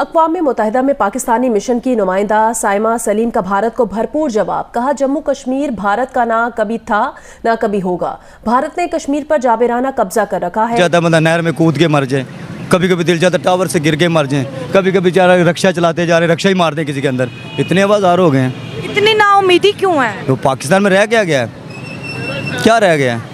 اقوام متحدہ میں پاکستانی مشن کی نمائندہ سائمہ سلیم کا بھارت کو بھرپور جواب. کہا جموں کشمیر بھارت کا نہ کبھی تھا نہ کبھی ہوگا. بھارت نے کشمیر پر جابرانہ قبضہ کر رکھا ہے. زیادہ بندہ نہر میں کود کے مر جائے, کبھی کبھی دل چاہتا ٹاور سے گر کے مر جائیں, کبھی کبھی رکشا چلاتے جا رہے رکشا ہی مار دیں کسی کے اندر. اتنے آوازار ہو گئے ہیں. اتنی نا امیدی کیوں ہے؟ تو پاکستان میں رہ کیا گیا ہے؟ کیا رہ گیا ہے؟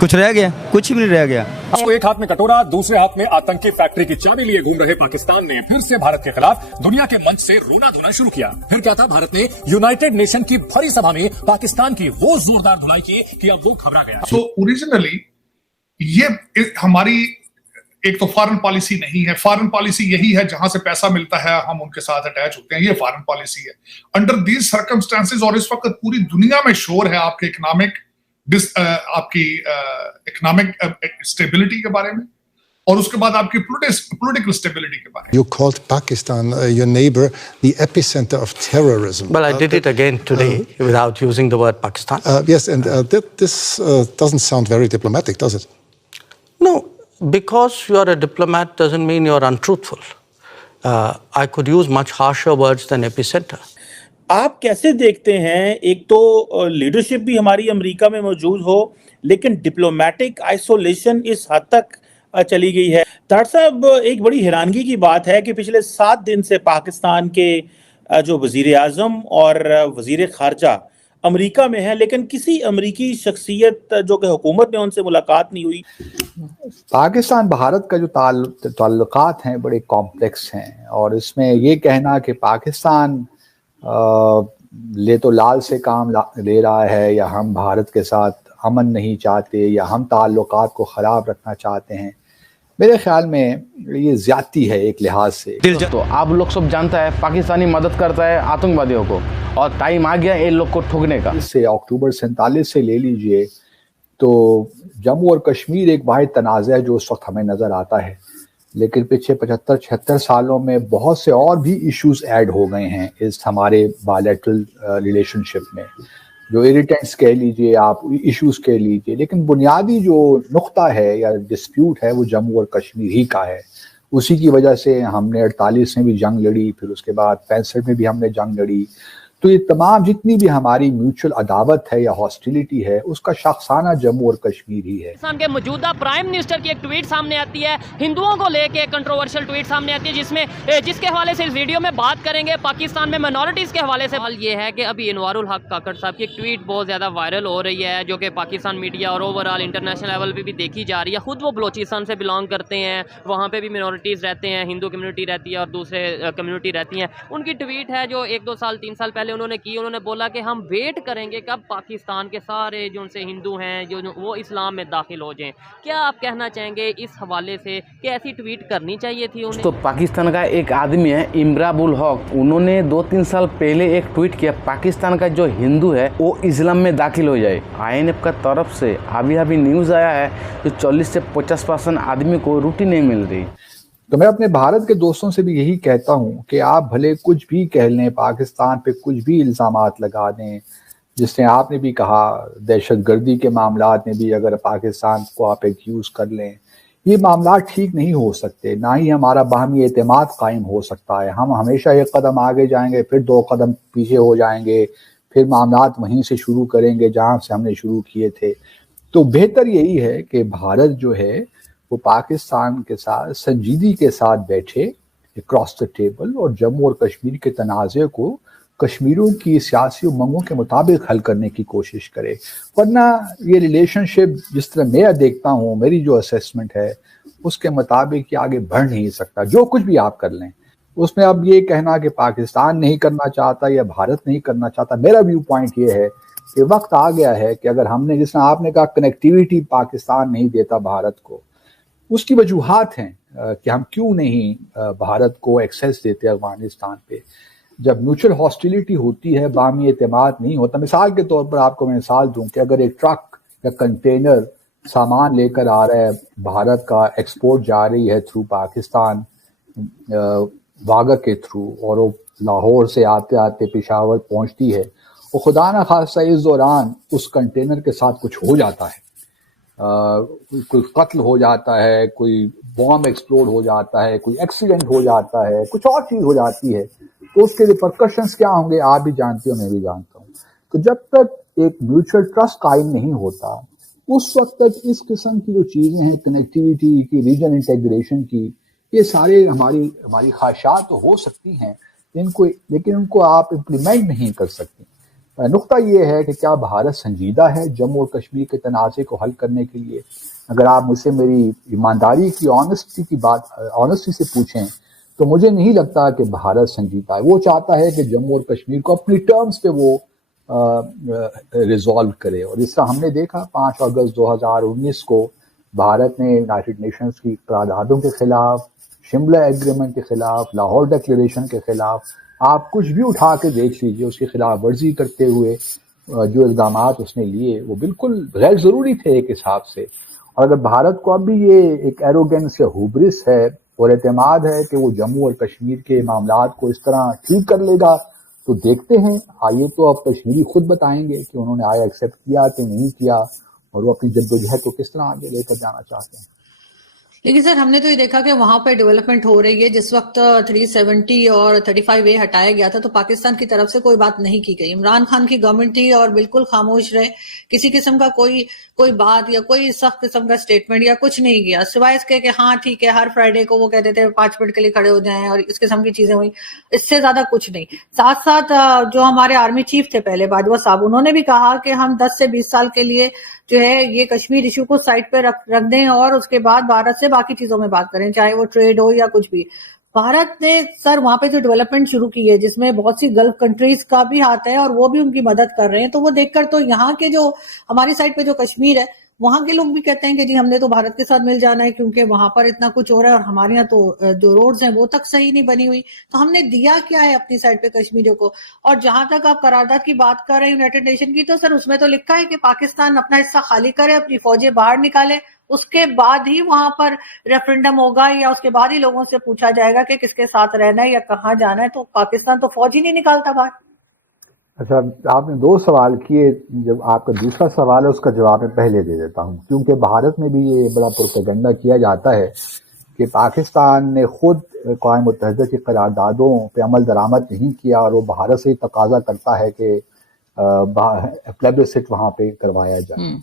کچھ رہ گیا؟ کچھ بھی نہیں رہ گیا. ایک ہاتھ میں کٹورا دوسرے ہاتھ میں آتنکی فیکٹری کی چابی لیے گھوم رہے پاکستان نے پھر سے بھارت کے خلاف دنیا کے منچ سے رونا دھونا شروع کیا. پھر کیا تھا, بھارت نے یونائٹڈ نیشن کی بھری سبھا میں پاکستان کی وہ زوردار دھلائی کی کہ اب وہ گھبرا گیا. تو اوریجنلی یہ ہماری ایک تو فارن پالیسی نہیں ہے. فارن پالیسی یہی ہے جہاں سے پیسہ ملتا ہے ہم ان کے ساتھ اٹیچ ہوتے ہیں, یہ فارن پالیسی ہے. انڈر دیز سرکمسٹانسز, اور اس وقت پوری دنیا میں شور ہے آپ کے آپ کی اکنامک اسٹیبلٹی کے بارے میں, اور اس کے بعد آپ کی پولیٹیکل اسٹیبلٹی کے بارے میں. You called Pakistan, your neighbor, the epicenter of terrorism. Well, I did it again today without using the word Pakistan. Yes, and this doesn't sound very diplomatic, does it? No, because you are a diplomat doesn't mean you are untruthful. I could use much harsher words than epicenter. آپ کیسے دیکھتے ہیں, ایک تو leadership بھی ہماری امریکہ میں موجود ہو لیکن ڈپلومیٹک آئسولیشن اس حد تک چلی گئی ہے. ڈاکٹر صاحب, ایک بڑی حیرانگی کی بات ہے کہ پچھلے 7 دن سے پاکستان کے جو وزیر اعظم اور وزیر خارجہ امریکہ میں ہیں لیکن کسی امریکی شخصیت جو کہ حکومت میں ان سے ملاقات نہیں ہوئی. پاکستان بھارت کا جو تعلقات ہیں بڑے کمپلیکس ہیں, اور اس میں یہ کہنا کہ پاکستان لے تو لال سے کام لے رہا ہے, یا ہم بھارت کے ساتھ امن نہیں چاہتے, یا ہم تعلقات کو خراب رکھنا چاہتے ہیں, میرے خیال میں یہ زیادتی ہے ایک لحاظ سے. تو آپ لوگ سب جانتا ہے پاکستانی مدد کرتا ہے آتنکوادیوں کو, اور ٹائم آ گیا ان لوگ کو ٹھوکنے کا. اس سے اکتوبر 47 سے لے لیجئے تو جموں اور کشمیر ایک واحد تنازع ہے جو اس وقت ہمیں نظر آتا ہے, لیکن پچھلے 75-76 سالوں میں بہت سے اور بھی ایشوز ایڈ ہو گئے ہیں اس ہمارے بائیلیٹرل ریلیشن شپ میں, جو اریٹینٹس کہہ لیجئے آپ, ایشوز کہہ لیجئے, لیکن بنیادی جو نقطہ ہے یا ڈسپیوٹ ہے وہ جموں اور کشمیر ہی کا ہے. اسی کی وجہ سے ہم نے 48 میں بھی جنگ لڑی, پھر اس کے بعد 65 میں بھی ہم نے جنگ لڑی. تو یہ تمام جتنی بھی ہماری میوچل عداوت ہے یا ہاسٹیلیٹی ہے اس کا شاخسانہ جموں اور کشمیر ہی ہے. پاکستان کے موجودہ پرائم منسٹر کی ایک ٹویٹ سامنے آتی ہے, ہندوؤں کو لے کے کنٹروورشل ٹویٹ سامنے آتی ہے جس کے حوالے سے اس ویڈیو میں بات کریں گے. پاکستان میں مائنورٹیز کے حوالے سے حال یہ ہے کہ ابھی انوار الحق کاکڑ صاحب کی ایک ٹویٹ بہت زیادہ وائرل ہو رہی ہے جو کہ پاکستان میڈیا اور اوور آل انٹرنیشنل لیول پہ بھی دیکھی جا رہی ہے. خود وہ بلوچستان سے بلانگ کرتے ہیں, وہاں پہ بھی مائنورٹیز رہتے ہیں, ہندو کمیونٹی رہتی ہے اور دوسرے کمیونٹی رہتی ہیں. ان کی ٹویٹ ہے جو 1-2 سال 3 سال پہلے انہوں نے کی. انہوں نے بولا کہ ہم ویٹ کریں گے کب پاکستان کے سارے جو ان سے ہندو ہیں جو وہ اسلام میں داخل ہو جائیں. کیا آپ کہنا چاہیں گے اس حوالے سے کہ ایسی ٹویٹ کرنی چاہیے تھی انہیں؟ تو پاکستان کا ایک آدمی ہے امراب الحق, انہوں نے 2-3 سال پہلے ایک ٹویٹ کیا پاکستان کا جو ہندو ہے وہ اسلام میں داخل ہو جائے. INF کا طرف سے ابھی نیوز آیا ہے جو 40 سے 50% آدمی کو روٹی نہیں مل رہی. تو میں اپنے بھارت کے دوستوں سے بھی یہی کہتا ہوں کہ آپ بھلے کچھ بھی کہہ لیں, پاکستان پہ کچھ بھی الزامات لگا دیں, جس نے آپ نے بھی کہا دہشت گردی کے معاملات میں بھی اگر پاکستان کو آپ ایکیوز کر لیں, یہ معاملات ٹھیک نہیں ہو سکتے, نہ ہی ہمارا باہمی اعتماد قائم ہو سکتا ہے. ہم ہمیشہ ایک قدم آگے جائیں گے, پھر 2 قدم پیچھے ہو جائیں گے, پھر معاملات وہیں سے شروع کریں گے جہاں سے ہم نے شروع کیے تھے. تو بہتر یہی ہے کہ بھارت جو ہے وہ پاکستان کے ساتھ سنجیدگی کے ساتھ بیٹھے اکراس دا ٹیبل, اور جموں اور کشمیر کے تنازع کو کشمیریوں کی سیاسی امنگوں کے مطابق حل کرنے کی کوشش کرے. ورنہ یہ ریلیشن شپ جس طرح میں دیکھتا ہوں, میری جو اسیسمنٹ ہے اس کے مطابق یہ آگے بڑھ نہیں سکتا. جو کچھ بھی آپ کر لیں اس میں اب یہ کہنا کہ پاکستان نہیں کرنا چاہتا یا بھارت نہیں کرنا چاہتا, میرا ویو پوائنٹ یہ ہے کہ وقت آ گیا ہے کہ اگر ہم نے, جس طرح آپ نے کہا کنیکٹیویٹی پاکستان نہیں دیتا بھارت کو, اس کی وجوہات ہیں کہ ہم کیوں نہیں بھارت کو ایکسیس دیتے افغانستان پہ. جب میوچل ہاسٹیلیٹی ہوتی ہے, باہمی اعتماد نہیں ہوتا. مثال کے طور پر آپ کو میں مثال دوں کہ اگر ایک ٹرک یا کنٹینر سامان لے کر آ رہا ہے, بھارت کا ایکسپورٹ جا رہی ہے تھرو پاکستان واگا کے تھرو, اور وہ لاہور سے آتے آتے پشاور پہنچتی ہے, اور خدا نہ خواستہ اس دوران اس کنٹینر کے ساتھ کچھ ہو جاتا ہے, کوئی قتل ہو جاتا ہے, کوئی بام ایکسپلوڈ ہو جاتا ہے, کوئی ایکسیڈنٹ ہو جاتا ہے, کچھ اور چیز ہو جاتی ہے, تو اس کے ریپرکشنز کیا ہوں گے آپ بھی جانتے ہو, میں بھی جانتا ہوں. تو جب تک ایک میوچل ٹرسٹ قائم نہیں ہوتا اس وقت تک اس قسم کی جو چیزیں ہیں کنیکٹیویٹی کی, ریجن انٹیگریشن کی, یہ سارے ہماری خواہشات تو ہو سکتی ہیں لیکن ان کو آپ امپلیمنٹ نہیں کر سکتے. نقطہ یہ ہے کہ کیا بھارت سنجیدہ ہے جموں اور کشمیر کے تنازع کو حل کرنے کے لیے؟ اگر آپ مجھ سے میری ایمانداری کی آنیسٹی سے پوچھیں تو مجھے نہیں لگتا کہ بھارت سنجیدہ ہے. وہ چاہتا ہے کہ جموں اور کشمیر کو اپنی ٹرمز پہ وہ ریزالو کرے, اور اس طرح ہم نے دیکھا 5 اگست 2019 کو بھارت نے یونائٹڈ نیشنز کی قراردادوں کے خلاف, شملہ ایگریمنٹ کے خلاف, لاہور ڈکلیریشن کے خلاف, آپ کچھ بھی اٹھا کے دیکھ لیجئے, اس کی خلاف ورزی کرتے ہوئے جو اقدامات اس نے لیے وہ بالکل غیر ضروری تھے ایک حساب سے. اور اگر بھارت کو اب بھی یہ ایک ایروگنس یا ہوبرس ہے اور اعتماد ہے کہ وہ جموں اور کشمیر کے معاملات کو اس طرح ٹھیک کر لے گا, تو دیکھتے ہیں. آئیے تو اب کشمیری خود بتائیں گے کہ انہوں نے آیا ایکسیپٹ کیا کہ نہیں کیا, اور وہ اپنی جدوجہد کو کس طرح آگے لے کر جانا چاہتے ہیں. لیکن سر ہم نے تو یہ دیکھا کہ وہاں پہ ڈیولپمنٹ ہو رہی ہے. جس وقت 370 اور 35A ہٹایا گیا تھا تو پاکستان کی طرف سے کوئی بات نہیں کی گئی. عمران خان کی گورنمنٹ تھی اور بالکل خاموش رہے, کسی قسم کا کوئی بات یا کوئی سخت قسم کا سٹیٹمنٹ یا کچھ نہیں کیا, سوائے اس کے کہ ہاں ٹھیک ہے ہر فرائیڈے کو وہ کہتے تھے 5 منٹ کے لیے کھڑے ہو جائیں اور اس قسم کی چیزیں ہوئی, اس سے زیادہ کچھ نہیں. ساتھ ساتھ جو ہمارے آرمی چیف تھے پہلے باجوہ صاحب, انہوں نے بھی کہا کہ ہم 10 سے 20 سال کے لیے جو ہے یہ کشمیر ایشو کو سائڈ پہ رکھ دیں اور اس کے بعد بھارت سے باقی چیزوں میں بات کریں, چاہے وہ ٹریڈ ہو یا کچھ بھی. بھارت نے سر وہاں پہ جو ڈیولپمنٹ شروع کی ہے جس میں بہت سی گلف کنٹریز کا بھی ہاتھ ہے اور وہ بھی ان کی مدد کر رہے ہیں, تو وہ دیکھ کر تو یہاں کے جو ہماری سائڈ پہ جو کشمیر ہے وہاں کے لوگ بھی کہتے ہیں کہ جی ہم نے تو بھارت کے ساتھ مل جانا ہے کیونکہ وہاں پر اتنا کچھ ہو رہا ہے اور ہمارے یہاں تو جو روڈز ہیں وہ تک صحیح نہیں بنی ہوئی. تو ہم نے دیا کیا ہے اپنی سائڈ پہ کشمیریوں کو؟ اور جہاں تک آپ قرارداد کی بات کر رہے ہیں یونائٹڈ نیشن کی, تو سر اس میں تو لکھا ہے کہ پاکستان اپنا حصہ خالی کرے, اپنی فوجیں باہر نکالے, اس کے بعد ہی وہاں پر ریفرنڈم ہوگا یا اس کے بعد ہی لوگوں سے پوچھا جائے گا کہ کس کے ساتھ رہنا ہے یا کہاں جانا ہے. تو پاکستان تو فوج ہی نہیں نکالتا باہر. اچھا, آپ نے 2 سوال کیے, جب آپ کا دوسرا سوال ہے اس کا جواب میں پہلے دے دیتا ہوں, کیونکہ بھارت میں بھی یہ بڑا پروپیگنڈا کیا جاتا ہے کہ پاکستان نے خود اقوام متحدہ کی قراردادوں پہ عمل درآمد نہیں کیا اور وہ بھارت سے ہی تقاضا کرتا ہے کہ پلیبسٹ وہاں پہ کروایا جائے.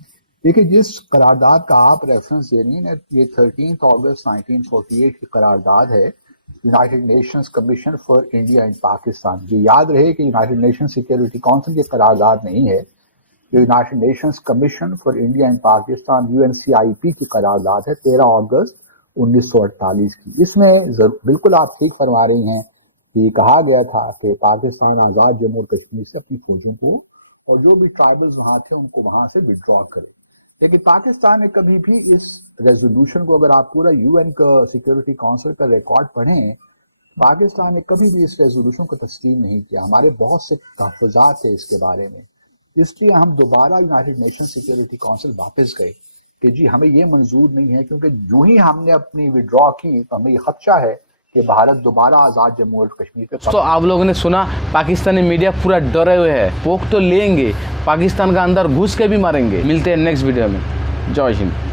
دیکھیے جس قرارداد کا آپ ریفرنس دے رہی ہیں یہ 13 اگست 1948 کی قرارداد ہے, United nations commission for India and Pakistan. یہ یاد رہے کہ یونائٹڈ نیشن سیکیورٹی کونسل کی قرارداد نہیں ہے, جو United nations commission for India and Pakistan UNCIP کی قرارداد ہے 13 اگست 1948 کی. اس میں بالکل آپ ٹھیک فرما رہی ہیں کہ یہ کہا گیا تھا کہ پاکستان آزاد جموں اور کشمیر سے اپنی فوجوں کو اور جو بھی ٹرائبلز وہاں تھے ان کو وہاں سے وڈرا کرے. لیکن پاکستان نے کبھی بھی اس ریزولوشن کو, اگر آپ پورا UN کا سیکیورٹی کونسل کا ریکارڈ پڑھیں, پاکستان نے کبھی بھی اس ریزولوشن کو تسلیم نہیں کیا. ہمارے بہت سے تحفظات تھے اس کے بارے میں, اس لیے ہم دوبارہ یونائٹڈ نیشن سیکیورٹی کونسل واپس گئے کہ جی ہمیں یہ منظور نہیں ہے, کیونکہ جو ہی ہم نے اپنی وڈرا کی تو ہمیں یہ خدشہ ہے کہ بھارت دوبارہ آزاد جموں اور کشمیر کے. تو آپ لوگوں نے سنا پاکستانی میڈیا پورا ڈرے ہوئے ہے, پوک تو لیں گے, پاکستان کا اندر گھس کے بھی ماریں گے. ملتے ہیں نیکسٹ ویڈیو میں. جے ہند.